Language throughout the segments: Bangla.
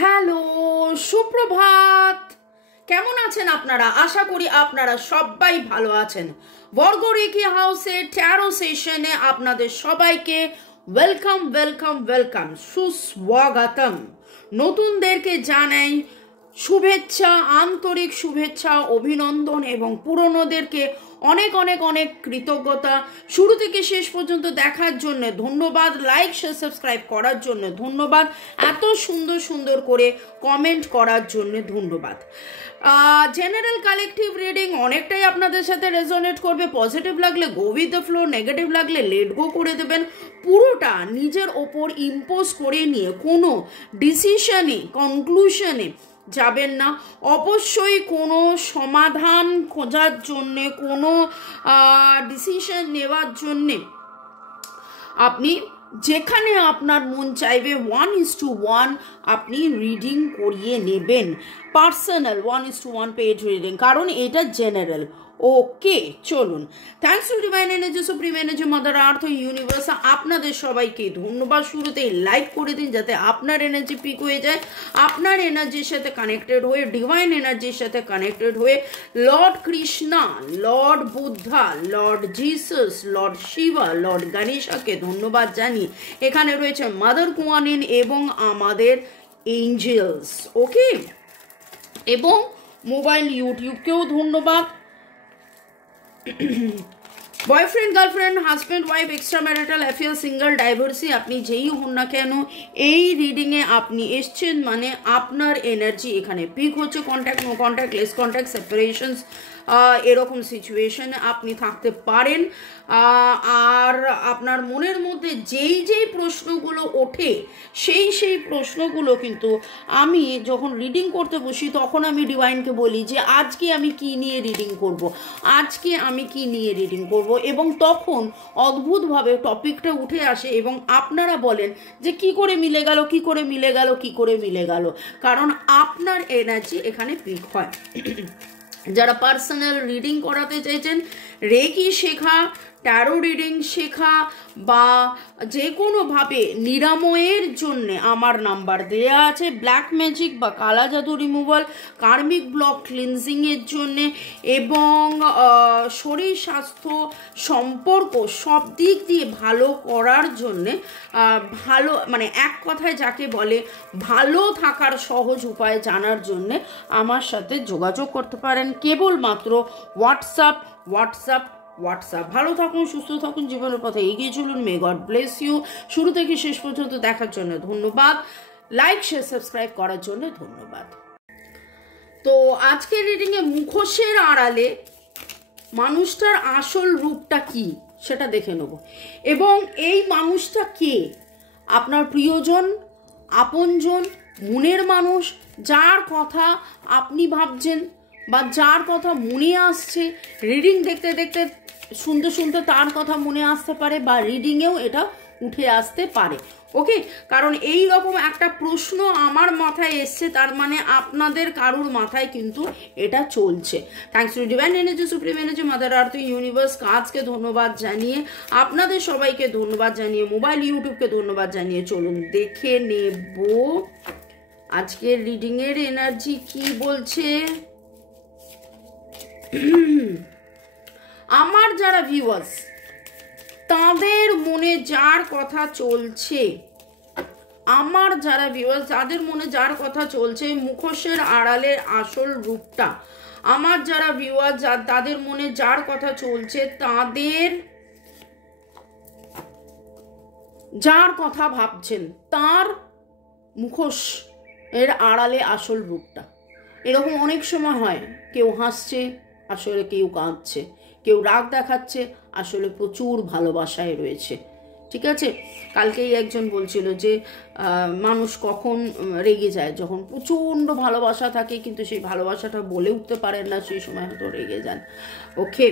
হ্যালো, সুপ্রভাত। কেমন আছেন আপনারা? আশা করি আপনারা সবাই ভালো আছেন। বর্গ রেকি হাউসে ট্যারো সেশনে আপনাদের সবাইকে ওয়েলকাম ওয়েলকাম ওয়েলকাম, সুস্বাগতম। নতুনদেরকে জানাই শুভেচ্ছা, আন্তরিক শুভেচ্ছা, অভিনন্দন এবং পুরনোদেরকে অনেক অনেক অনেক কৃতজ্ঞতা। শুরু থেকে শেষ পর্যন্ত দেখার জন্য ধন্যবাদ, লাইক শেয়ার সাবস্ক্রাইব করার জন্য ধন্যবাদ, এত সুন্দর সুন্দর করে কমেন্ট করার জন্য ধন্যবাদ। জেনারেল কালেকটিভ রিডিং অনেকটাই আপনাদের সাথে রেজোনেট করবে। পজিটিভ লাগলে go with the flow, negative লাগলে লেট গো করে দেবেন। পুরোটা নিজের ওপর ইম্পোজ করে নিয়ে কোনো ডিসিশনে, কনক্লুশনে যাবেন না। অবশ্যই কোনো সমাধান খোঁজার জন্যে, কোনো ডিসিশন নেওয়ার জন্যে আপনি যেখানে আপনার মন চাইবে 1:1 আপনি রিডিং করিয়ে নেবেন। পার্সোনাল 1:1 পেড রিডিং, কারণ এটা জেনারেল। ওকে, চলুন। Thanks to divine energy, supreme energy, mother earth, universe, আপনাদের সবাইকে ধন্যবাদ। শুরুতেই লাইক করে দিন যাতে আপনার এনার্জি পিক হয়ে যায়। আপনার এনার্জির সাথে কানেক্টেড হয়ে, ডিভাইন এনার্জির সাথে কানেক্টেড হয়ে Lord Krishna, Lord Buddha, Lord Jesus, Lord Shiva, Lord গণেশকে ধন্যবাদ জানিয়ে এখানে রয়েছে মাদার কুয়ানিন এবং আমাদের এঞ্জেলস। ওকে, এবং মোবাইল ইউটিউবকেও ধন্যবাদ। Boyfriend, girlfriend, husband, wife, extra marital affair, single, divorcee, আপনি যেই হন না কেন এই রিডিংয়ে আপনি এসছেন মানে আপনার এনার্জি এখানে পিক হচ্ছে। Contact, no contact, less contact, separations, এরকম সিচুয়েশনে আপনি থাকতে পারেন। আর আপনার মনের মধ্যে যেই যেই প্রশ্নগুলো ওঠে সেই প্রশ্নগুলো কিন্তু আমি যখন রিডিং করতে বসি তখন আমি ডিভাইনকে বলি যে আজকে আমি কি নিয়ে রিডিং করব, আজকে আমি কি নিয়ে রিডিং করব, এবং তখন অদ্ভুতভাবে টপিকটা উঠে আসে এবং আপনারা বলেন যে কি করে মিলে গেল, কি করে মিলে গেল, কি করে মিলে গেল, কারণ আপনার এনার্জি এখানে পিক হয়। যারা পার্সোনাল রিডিং করাতে চাইছেন, রেকি শেখা, ট্যারো রিডিং শেখা বা যে কোনোভাবে নিরাময়ের জন্য আমার নাম্বার দেয়া আছে। ব্ল্যাক ম্যাজিক বা কালা জাদু রিমুভাল, কার্মিক ব্লক ক্লিনজিংয়ের জন্যে এবং শরীর স্বাস্থ্য সম্পর্ক সব দিক দিয়ে ভালো করার জন্যে, ভালো মানে এক কথায় যাকে বলে ভালো থাকার সহজ উপায় জানার জন্যে আমার সাথে যোগাযোগ করতে পারেন কেবলমাত্র হোয়াটসঅ্যাপ। ভালো থাকুন, সুস্থ থাকুন, জীবনের পথে এগিয়ে চলুন। May God bless you. শুরু থেকে শেষ পর্যন্ত দেখার জন্য ধন্যবাদ, লাইক শেয়ার সাবস্ক্রাইব করার জন্য ধন্যবাদ। তো আজকের রিডিংয়ে মুখোশের আড়ালে মানুষটার আসল রূপটা কি সেটা দেখে নেব, এবং এই মানুষটা কে, আপনার প্রিয়জন, আপনজন, মনের মানুষ, যার কথা আপনি ভাবছেন বা যার কথা মনে আসছে, রিডিং দেখতে দেখতে শুনতে শুনতে তার কথা মনে আসতে পারে বা রিডিংয়েও এটা উঠে আসতে পারে। ওকে, কারণ এই রকম একটা প্রশ্ন আমার মাথায় এসছে, তার মানে আপনাদের কারুর মাথায় কিন্তু এটা চলছে। Thanks to divine energy, supreme energy, mother earth, universe, কাজকে ধন্যবাদ জানিয়ে, আপনাদের সবাইকে ধন্যবাদ জানিয়ে, মোবাইল ইউটিউবকে ধন্যবাদ জানিয়ে চলুন দেখে নেব আজকের রিডিংয়ের এনার্জি কি বলছে। আমার যারা ভিউয়ার্স, তাদের মনে যার কথা চলছে, আমার যারা ভিউয়ার্স যাদের মনে যার কথা চলছে, মুখোশের আড়ালের আসল রূপটা, আমার যারা ভিউয়ার্স তাদের মনে যার কথা চলছে, তাদের যার কথা ভাবছেন, তার মুখোশ এর আড়ালে আসল রূপটা। এরকম অনেক সময় হয়, কেউ হাসছে আসলে কেউ কাঁদছে, কেউ রাগ দেখাচ্ছে আসলে প্রচুর ভালোবাসায় রয়েছে। ঠিক আছে, কালকেই একজন বলছিল যে মানুষ কখন রেগে যায়, যখন প্রচণ্ড ভালোবাসা থাকে কিন্তু সেই ভালোবাসাটা বলে উঠতে পারেন না, সেই সময় হয়তো রেগে যান। ওকে,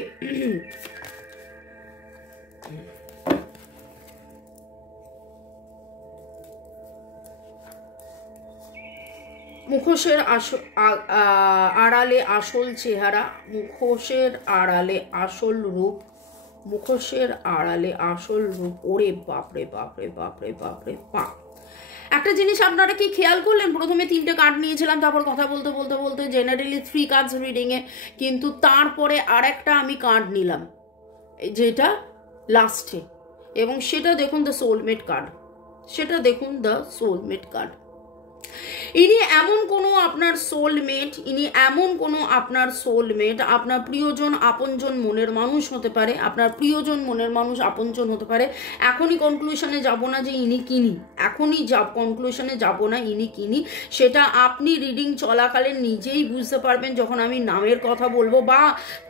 মুখোশের আড়ালে আসল চেহারা, মুখোশের আড়ালে আসল রূপ, মুখোশের আড়ালে আসল রূপ। ওরে বাপরে বাপরে বাপরে বাপরে বাপ। একটা জিনিস আপনারা কি খেয়াল করলেন, প্রথমে 3টে কার্ড নিয়েছিলাম, তারপর কথা বলতে বলতে বলতে জেনারেলি 3 কার্ডস রিডিংয়ে, কিন্তু তারপরে আরেকটা আমি কার্ড নিলাম যেটা লাস্টে, এবং সেটা দেখুন দ্য সোলমেট কার্ড, সেটা দেখুন দ্য সোলমেট কার্ড। ইনি এমন কোনো আপনার সোলমেট, ইনি এমন কোনো আপনার সোলমেট, আপনার প্রিয়জন আপনজন মনের মানুষ হতে পারে, আপনার প্রিয়জন মনের মানুষ আপনজন হতে পারে। এখনই কনক্লুশনে যাব না যে ইনি কিনি, এখনই কনক্লুশনে যাব না ইনি কিনি, সেটা আপনি রিডিং চলাকালীন নিজেই বুঝতে পারবেন যখন আমি নামের কথা বলবো, বা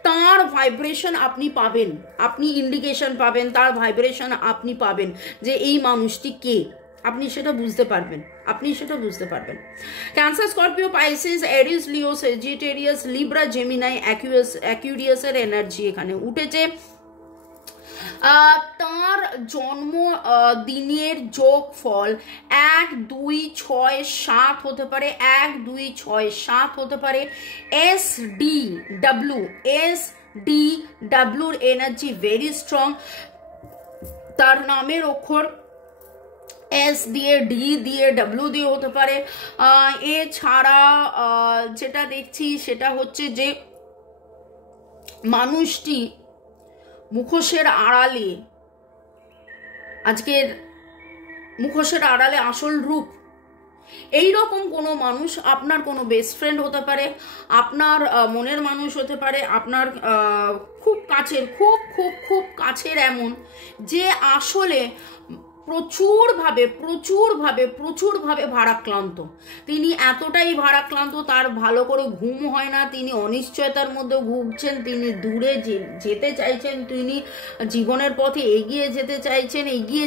তার ভাইব্রেশন আপনি পাবেন, আপনি ইন্ডিকেশন পাবেন, তার ভাইব্রেশন আপনি পাবেন যে এই মানুষটি কে, আপনি সেটা বুঝতে পারবেন, আপনি সেটা বুঝতে পারবেন। ক্যান্সার, স্করপিও, পাইসিস, এরিস, লিও, সেজিটেরিয়াস, লিব্রা, জেমিনাই, অ্যাকুরিয়াসের এনার্জি এখানে উঠেছে। তার জন্ম দিনের যোগফল 1, 2, 6, 7 হতে পারে, 1, 2, 6, 7 হতে পারে। SDWর এনার্জি ভেরি স্ট্রং। তার নামের অক্ষর এস দিয়ে, ডি দিয়ে, ডাব্লিউ দিয়ে হতে পারে। এছাড়া যেটা দেখছি সেটা হচ্ছে যে মানুষটি মুখোশের আড়ালে, আজকের মুখোশের আড়ালে আসল রূপ, এই রকম কোনো মানুষ আপনার কোনো বেস্ট ফ্রেন্ড হতে পারে, আপনার মনের মানুষ হতে পারে, আপনার খুব কাছের, খুব খুব খুব কাছের এমন, যে আসলে প্রচুরভাবে ভারাক্রান্ত। তিনি এতটাই ভারাক্রান্ত, তার ভালো করে ঘুম হয় না, তিনি অনিশ্চয়তার মধ্যে ভুগছেন, তিনি দূরে যেতে চাইছেন, তিনি জীবনের পথে এগিয়ে যেতে চাইছেন, এগিয়ে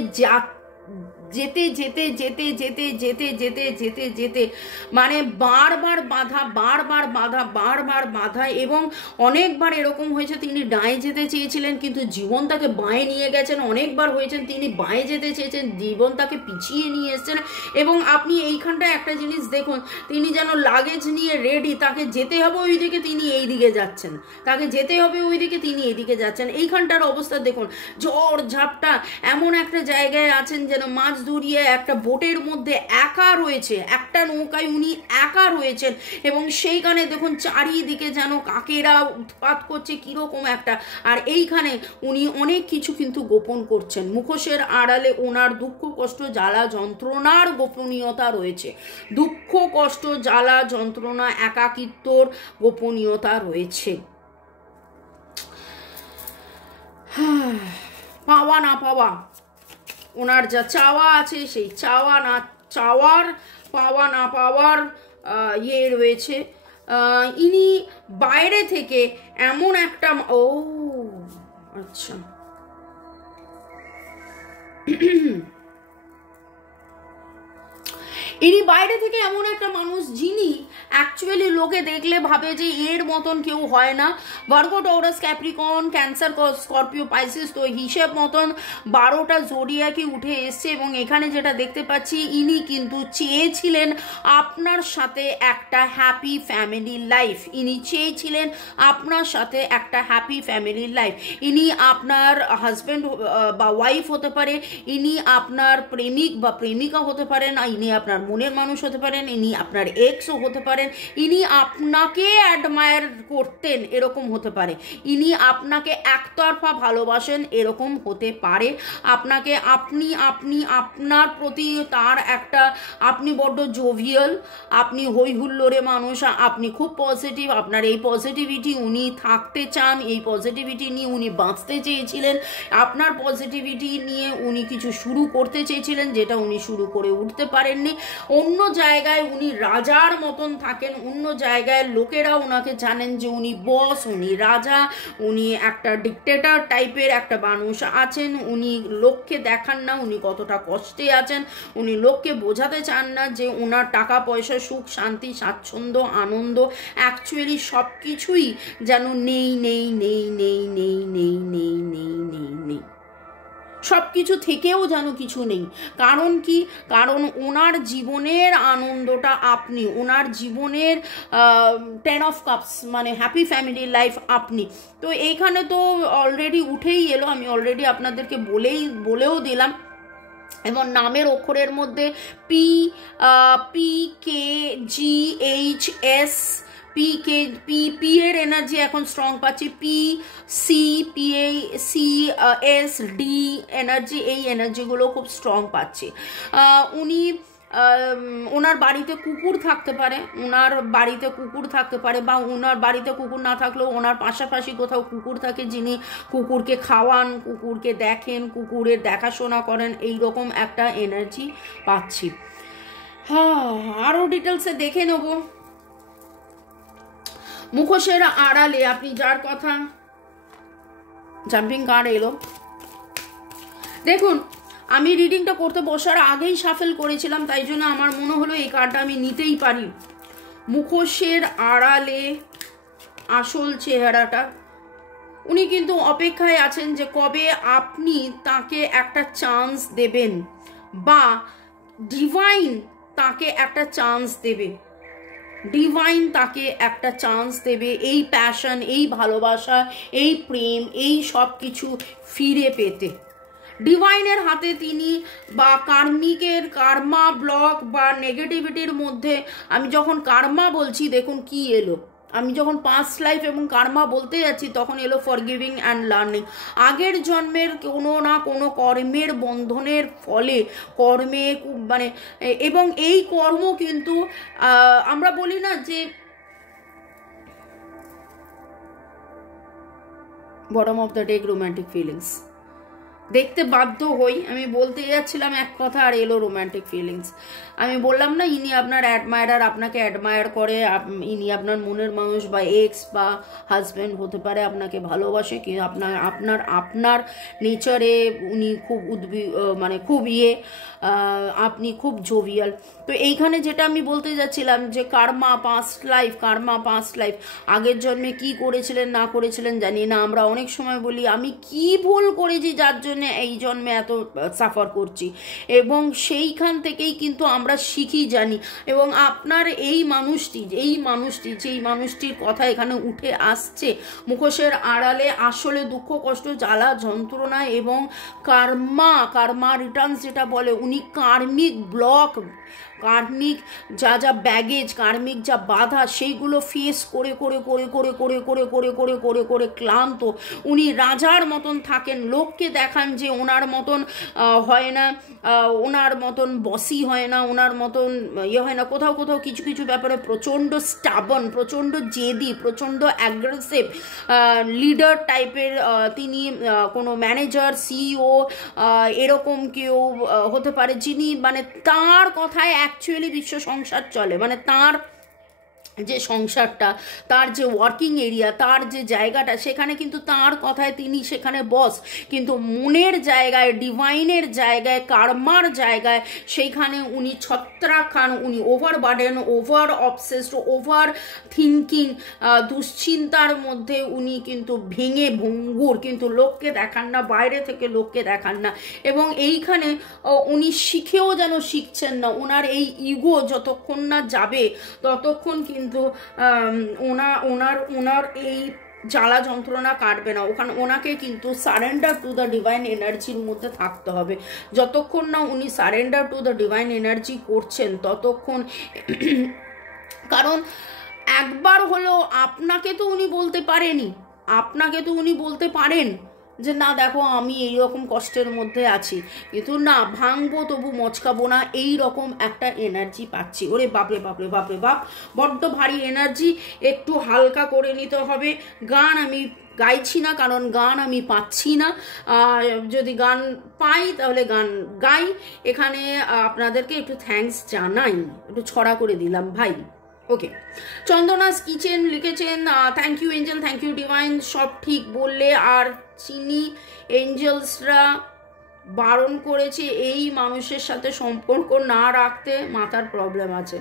যেতে মানে বারবার বাধা, এবং অনেকবার এরকম হয়েছে তিনি ডায়ে যেতে চেয়েছিলেন কিন্তু জীবন তাকে বাঁয়ে নিয়ে গেছেন, অনেকবার হয়েছেন তিনি বাঁয়ে যেতে চেয়েছেন, জীবন তাকে পিছিয়ে নিয়ে এসেছেন। এবং আপনি এইখানটায় একটা জিনিস দেখুন, তিনি যেন লাগেজ নিয়ে রেডি, তাকে যেতে হবে ওইদিকে, তিনি এই দিকে যাচ্ছেন, তাকে যেতে হবে ওইদিকে, তিনি এইদিকে যাচ্ছেন। এইখানটার অবস্থা দেখুন, ঝড় ঝাপটা, এমন একটা জায়গায় আছেন যেন মাছ ধরিয়ে একটা বোটের মধ্যে একা রয়েছে, একটা নৌকায় উনি একা রয়েছেন, এবং সেইখানে দেখুন চারিদিকে যেন কাকেরা উৎপাত করছে, কিরকম একটা। আর এইখানে উনি অনেক কিছু কিন্তু গোপন করছেন, মুখোশের আড়ালে ওনার দুঃখ কষ্ট জ্বালা যন্ত্রণার গোপনীয়তা রয়েছে, দুঃখ কষ্ট জ্বালা যন্ত্রণা একাকিত্বর গোপনীয়তা রয়েছে। পাওয়া না পাওয়া, ওনার যা চাওয়া আছে সেই পাওয়া না পাওয়ার ইয়ে রয়েছে। ইনি বাইরে থেকে এমন একটা, ও আচ্ছা, ইনি বাইরে থেকে এমন একটা মানুষ যিনি অ্যাকচুয়ালি লোকে দেখলে ভাবে যে এর মতন কেউ হয় না। Virgo, Taurus, Capricorn, cancer, Scorpio, Pisces, তো হিসেব মতন 12টা জোডিয়াকি উঠে এসছে। এবং এখানে যেটা দেখতে পাচ্ছি, ইনি কিন্তু চেয়েছিলেন আপনার সাথে একটা হ্যাপি ফ্যামিলি লাইফ, ইনি চেয়েছিলেন আপনার সাথে একটা হ্যাপি ফ্যামিলি লাইফ। ইনি আপনার হাজব্যান্ড বা ওয়াইফ হতে পারে, ইনি আপনার প্রেমিক বা প্রেমিকা হতে পারেন, ইনি আপনার মনের মানুষ হতে পারেন, ইনি আপনার এক্সও হতে পারেন, ইনি আপনাকে অ্যাডমায়ার করতেন এরকম হতে পারে, ইনি আপনাকে একতরফা ভালোবাসেন এরকম হতে পারে, আপনাকে আপনার প্রতি তার একটা, আপনি বড্ড জোভিয়াল, আপনি হই হুল্লোড়ে মানুষ, আপনি খুব পজিটিভ, আপনার এই পজিটিভিটি উনি থাকতে চান, এই পজিটিভিটি নিয়ে উনি বাঁচতে চেয়েছিলেন, আপনার পজিটিভিটি নিয়ে উনি কিছু শুরু করতে চেয়েছিলেন যেটা উনি শুরু করে উঠতে পারেননি। অন্য জায়গায় উনি রাজার মতন থাকেন, অন্য জায়গায় লোকেরা ওনাকে জানেন যে উনি বস, উনি রাজা, উনি একটা ডিক্টেটর টাইপের একটা মানুষ আছেন, উনি লোককে দেখান না উনি কতটা কষ্টে আছেন, উনি লোককে বোঝাতে চান না যে ওনার টাকা পয়সা, সুখ শান্তি, স্বাচ্ছন্দ্য, আনন্দ, অ্যাকচুয়ালি সব কিছুই যেন নেই, সব কিছু থেকেও যেন কিছু নেই। কারণ কি? কারণ ওনার জীবনের আনন্দটা আপনি, ওনার জীবনের 10 অফ কাপস মানে হ্যাপি ফ্যামিলি লাইফ আপনি। তো এইখানে তো অলরেডি উঠেই এলো, আমি অলরেডি আপনাদেরকে বলেও দিলাম এবং নামের অক্ষরের মধ্যে P, P K G H S, P এর এনার্জি এখন স্ট্রং পাচ্ছি, P C, C S D energy, এই এনার্জিগুলো খুব স্ট্রং পাচ্ছি। উনি ওনার বাড়িতে কুকুর থাকতে পারে, ওনার বাড়িতে কুকুর থাকতে পারে, বা ওনার বাড়িতে কুকুর না থাকলেও ওনার পাশাপাশি কোথাও কুকুর থাকে, যিনি কুকুরকে খাওয়ান, কুকুরকে দেখেন, কুকুরের দেখাশোনা করেন, এইরকম একটা এনার্জি পাচ্ছি। হ্যাঁ, আরও ডিটেলসে দেখে নেব। মুখোশের আড়ালে আপনি যার কথা, জাম্পিং কার্ড এলো। দেখুন, আমি রিডিংটা করতে বসার আগেই শাফেল করেছিলাম, তাই জন্য আমার মনে হলো এই কার্ডটা আমি নিতেই পারি। মুখোশের আড়ালে আসল চেহারাটা, উনি কিন্তু অপেক্ষায় আছেন যে কবে আপনি তাকে একটা চান্স দেবেন, বা ডিভাইন তাকে একটা চান্স দেবে, ডিভাইন তাকে একটা চান্স দেবে এই প্যাশন, এই ভালোবাসা, এই প্রেম, এই সব কিছু ফিরে পেতে। ডিভাইনের হাতে তিনি, বা কার্মিকের কার্মা ব্লক বা নেগেটিভিটির মধ্যে, আমি যখন কার্মা বলছি দেখুন কি এলো, আমি যখন পাস্ট লাইফ এবং কার্মা বলতে যাচ্ছি তখন এলো ফরগিভিং অ্যান্ড লার্নিং। আগের জন্মের কোনো না কোনো কর্মের বন্ধনের ফলে, কর্মে মানে, এবং এই কর্ম কিন্তু আমরা বলি না যে bottom of the deck romantic feelings, দেখতে বাধ্য হই। আমি বলতে যাচ্ছিলাম এক কথা আর এলো রোম্যান্টিক ফিলিংস। আমি বললাম না, ইনি আপনার অ্যাডমায়ারার, আপনাকে অ্যাডমায়ার করে, ইনি আপনার মনের মানুষ বা এক্স বা হাজব্যান্ড হতে পারে, আপনাকে ভালোবাসে, কি আপনার নেচারে উনি খুব মানে খুব আপনি খুব জোভিয়াল। তো এইখানে যেটা আমি বলতে যাচ্ছিলাম যে কার্মা পাস্ট লাইফ, আগের জন্মে কি করেছিলেন না করেছিলেন জানি না। আমরা অনেক সময় বলি আমি কি ভুল করেছি যার জন্য এই জন্মে এত সাফার করছি, এবং সেইখান থেকেই কিন্তু আমরা শিখি, জানি। এবং আপনার এই মানুষটি যেই মানুষটির কথা এখানে উঠে আসছে, মুখোশের আড়ালে আসলে দুঃখ, কষ্ট, জ্বালা, যন্ত্রণা এবং কার্মা রিটার্নস যেটা বলে, উনি কার্মিক ব্লক, কার্মিক যা ব্যাগেজ, কার্মিক যা বাধা, সেইগুলো ফেস করে করে করে করে করে করে করে করে করে করে ক্লান্ত। উনি রাজার মতন থাকেন, লোককে দেখান যে ওনার মতন হয় না, ওনার মতন বসি হয় না, ওনার মতন হয় না। কোথাও কোথাও কিছু কিছু ব্যাপারে প্রচণ্ড স্টাবন, প্রচণ্ড জেদি, প্রচণ্ড অ্যাগ্রেসিভ লিডার টাইপের তিনি, কোনো ম্যানেজার, সিইও এরকম কেউ হতে পারে, যিনি মানে তার কথায় অ্যাকচুয়ালি বিশ্ব সংসার চলে, মানে তার যে সংসারটা, তার যে ওয়ার্কিং এরিয়া, তার যে জায়গাটা, সেখানে কিন্তু তার কথায় তিনি সেখানে বস, কিন্তু মনের জায়গায়, ডিভাইনের জায়গায়, কার্মার জায়গায়, সেইখানে উনি ছত্রাক খান, উনি over burden, over obsessed, over thinking, দুশ্চিন্তার মধ্যে উনি কিন্তু ভেঙে ভঙ্গুর, কিন্তু লোককে দেখান না, বাইরে থেকে লোককে দেখান না। এবং এইখানে উনি শিখেও যেন শিখছেন না, ওনার এই ইগো যতক্ষণ না যাবে ততক্ষণ কিন্তু ওনার এই জ্বালা যন্ত্রণা কাটবে না। ওনাকে কিন্তু সারেন্ডার টু দ্য ডিভাইন এনার্জির মধ্যে থাকতে হবে। যতক্ষণ না উনি surrender to the divine energy করছেন ততক্ষণ, কারণ একবার হলো আপনাকে তো উনি বলতে পারেন যে না দেখো আমি এইরকম কষ্টের মধ্যে আছি, কিন্তু না ভাঙবো তবু মচকাবো না, এই রকম একটা এনার্জি পাচ্ছি। ওরে বাপরে বাপরে বাপরে বাপ, বড্ড ভারী এনার্জি, একটু হালকা করে নিতে হবে। গান আমি গাইছি না, কারণ গান আমি পাচ্ছি না। যদি গান পাই তাহলে গান গাই। এখানে আপনাদেরকে একটু থ্যাঙ্কস জানাই, একটু ছড়া করে দিলাম ভাই। ওকে, চন্দনাস কিচেন লিখেছেন thank you angel, thank you divine, সব ঠিক বললে। আর চিনি এঞ্জেলসরা বারণ করেছে এই মানুষের সাথে সম্পর্ক না রাখতে, মাথার প্রবলেম আছে।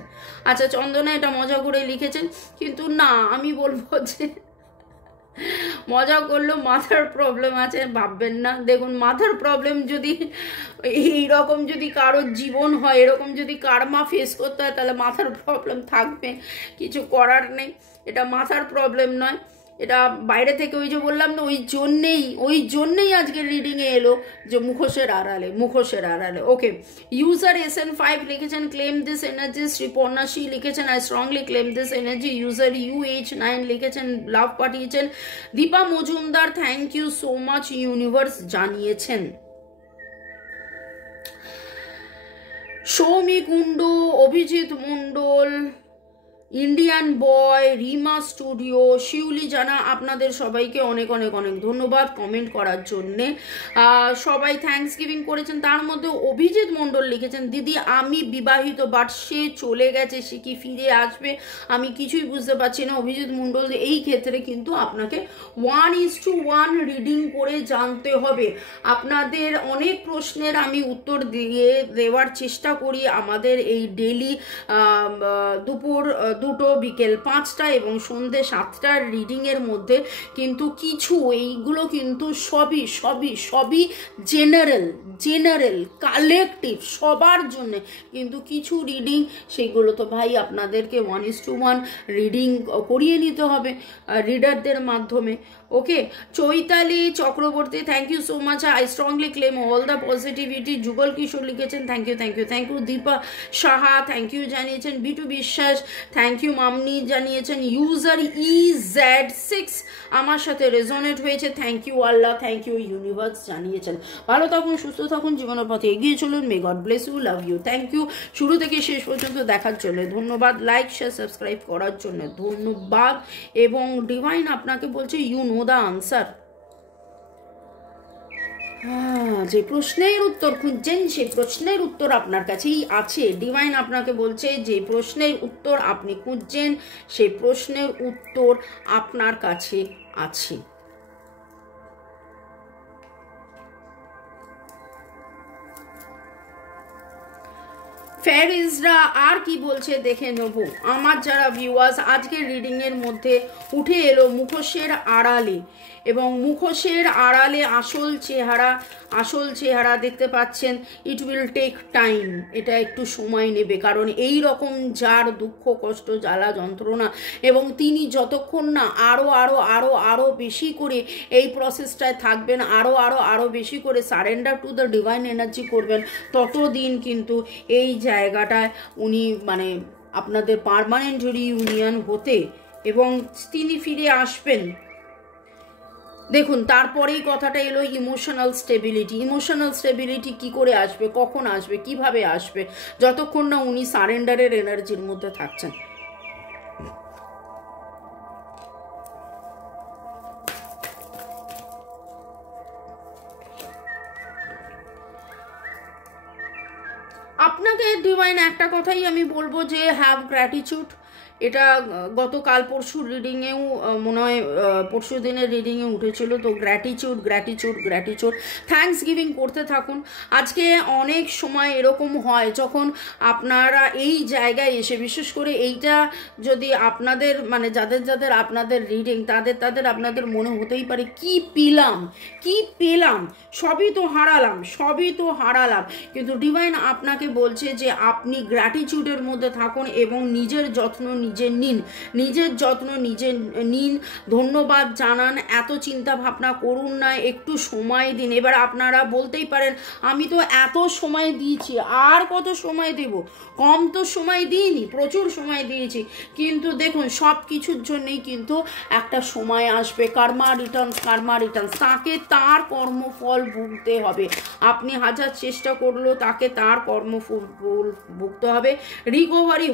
আচ্ছা চন্দনা এটা মজা করে লিখেছেন, কিন্তু না আমি বলবো যে মজা করলেও মাথার প্রবলেম আছে ভাববেন না। দেখুন, মাথার প্রবলেম যদি এইরকম যদি কারোর জীবন হয়, এরকম যদি কার্মা ফেস করতে হয়, তাহলে মাথার প্রবলেম থাকবে, কিছু করার নেই। এটা মাথার প্রবলেম নয়, এটা বাইরে থেকে ওই যে বললাম না, ওই জন্যেই আজকের রিডিংয়ে এলো যে মুখোশের আড়ালে। ওকে, ইউজার SN5 লিখেছেন ক্লেম দিস এনার্জি, শ্রীপর্ণাশী লিখেছেন I strongly claim this energy, user UH9 লিখেছেন লাভ পাঠিয়েছেন, Dipa Majumdar thank you so much universe জানিয়েছেন, Soumi Kundu, Abhijit Mondal, Indian boy, Rima studio, Shiuli Jana, আপনাদের সবাইকে অনেক অনেক অনেক ধন্যবাদ কমেন্ট করার জন্যে। সবাই থ্যাঙ্কস গিভিং করেছেন। তার মধ্যে অভিজিৎ মণ্ডল লিখেছেন দিদি আমি বিবাহিত বাট সে চলে গেছে, সে কি ফিরে আসবে আমি কিছুই বুঝতে পারছি না। অভিজিৎ মণ্ডল, এই ক্ষেত্রে কিন্তু আপনাকে 1:1 রিডিং করে জানতে হবে। আপনাদের অনেক প্রশ্নের আমি উত্তর দেওয়ার চেষ্টা করি আমাদের এই ডেলি দুপুর 2টো, বিকেল 5টা এবং সন্ধ্যে 7টার রিডিংয়ের মধ্যে, কিন্তু কিছু এইগুলো কিন্তু সবই জেনারেল কালেকটিভ সবার জন্য, কিন্তু কিছু রিডিং সেগুলো তো ভাই আপনাদেরকে 1:1 রিডিং করিয়ে নিতে হবে রিডারদের মাধ্যমে। Okay, Chaitali Chakraborty thank you so much, I strongly claim all the positivity, Jugal Kishore লিখেছেন thank you, Dipa Saha thank you জানিয়েছেন, বিটু বিশ্বাস থ্যাংক ইউ, মামনি জানিয়েছেন, ইউজার EZ6 আমার সাথে রেজোনেট হয়েছে থ্যাংক ইউ আল্লাহ, থ্যাংক ইউ ইউনিভার্স জানিয়েছেন। ভালো থাকুন, সুস্থ থাকুন, জীবনের পথে এগিয়ে চলুন, may God bless you, love you, thank you শুরু থেকে শেষ পর্যন্ত দেখার জন্য ধন্যবাদ, লাইক শেয়ার সাবস্ক্রাইব করার জন্য ধন্যবাদ, এবং ডিভাইন আপনাকে বলছে ইউ নো দ্য আনসার। যে প্রশ্নের উত্তর খুঁজছেন সেই প্রশ্নের উত্তর আপনার কাছেই আছে। ডিভাইন আপনাকে বলছে যে প্রশ্নের উত্তর আপনি খুঁজছেন সেই প্রশ্নের উত্তর আপনার কাছে আছে। ফেরিজরা আর কি বলছে দেখে নেব। আমার যারা ভিউয়ার্স আজকের রিডিংয়ের মধ্যে উঠে এলো মুখোশের আড়ালে, এবং মুখোশের আড়ালে আসল চেহারা দেখতে পাচ্ছেন। ইট উইল টেক টাইম, এটা একটু সময় নেবে, কারণ এই রকম যার দুঃখ কষ্ট জ্বালা যন্ত্রণা, এবং তিনি যতক্ষণ না আরো বেশি করে এই প্রসেসটায় থাকবেন, আরো বেশি করে surrender to the divine energy করবেন, ততদিন কিন্তু এই জায়গাটায় উনি মানে আপনাদের পার্মানেন্ট রিইউনিয়ন হতে এবং তিনি ফিরে আসবেন। দেখুন, তারপরেই কথাটা এলো ইমোশনাল স্টেবিলিটি কি করে আসবে, কখন আসবে, কিভাবে আসবে, যতক্ষণ না উনি সারেন্ডারের এনার্জির মধ্যে থাকছেন। আপনাকে ডিভাইন একটা কথাই আমি বলবো যে হ্যাভ গ্র্যাটিটিউড। এটা গতকাল পরশু রিডিংয়েও মনে হয় পরশু দিনের রিডিংয়ে উঠেছিল, তো গ্র্যাটিটিউড থ্যাঙ্কস গিভিং করতে থাকুন। আজকে অনেক সময় এরকম হয় যখন আপনারা এই জায়গায় এসে, বিশেষ করে এইটা যদি আপনাদের মানে যাদের আপনাদের রিডিং তাদের আপনাদের মনে হতেই পারে কি পেলাম, সবই তো হারালাম, কিন্তু ডিভাইন আপনাকে বলছে যে আপনি গ্র্যাটিটিউডের মধ্যে থাকুন এবং নিজের যত্ন নিজে নিন, ধন্যবাদ জানান, এত চিন্তা ভাবনা করুন না, একটু সময় দিন। এবার আপনারা বলতেই পারেন আমি তো এত সময় দিয়েছি, আর কত সময় দেব, কম তো সময় দিইনি, প্রচুর সময় দিয়েছি, কিন্তু দেখুন সব কিছুর জন্যই কিন্তু একটা সময় আসবে, কার্মা রিটার্নস, তাকে তার কর্মফল ভুগতে হবে। আপনি হাজার চেষ্টা করলেও তাকে তার কর্মফল ভুগতে হবে। রিকভারি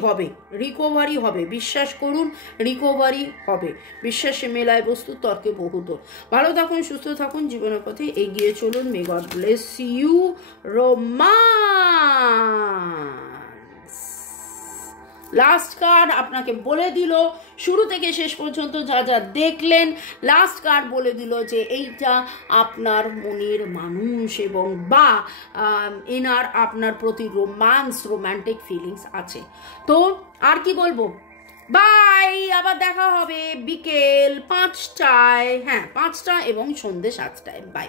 হবে, বিশ্বাস করুন, রিকভারি হবে। বিশ্বাসে মেলায় বস্তু, তর্কে বহুদূর। ভালো থাকুন, সুস্থ থাকুন, জীবনের পথে এগিয়ে চলুন। May God bless you. Romance last card আপনাকে বলে দিল, শুরু থেকে শেষ পর্যন্ত যা দেখলেন, লাস্ট কার্ড বলে দিল যে এইটা আপনার মনের মানুষ এবং বা এনার আপনার প্রতি রোমান্টিক ফিলিংস আছে। তো আর কি বলবো, বাই, আবার দেখা হবে বিকেল 5টায়, 5টা এবং সন্ধ্যে 7টায়। বাই।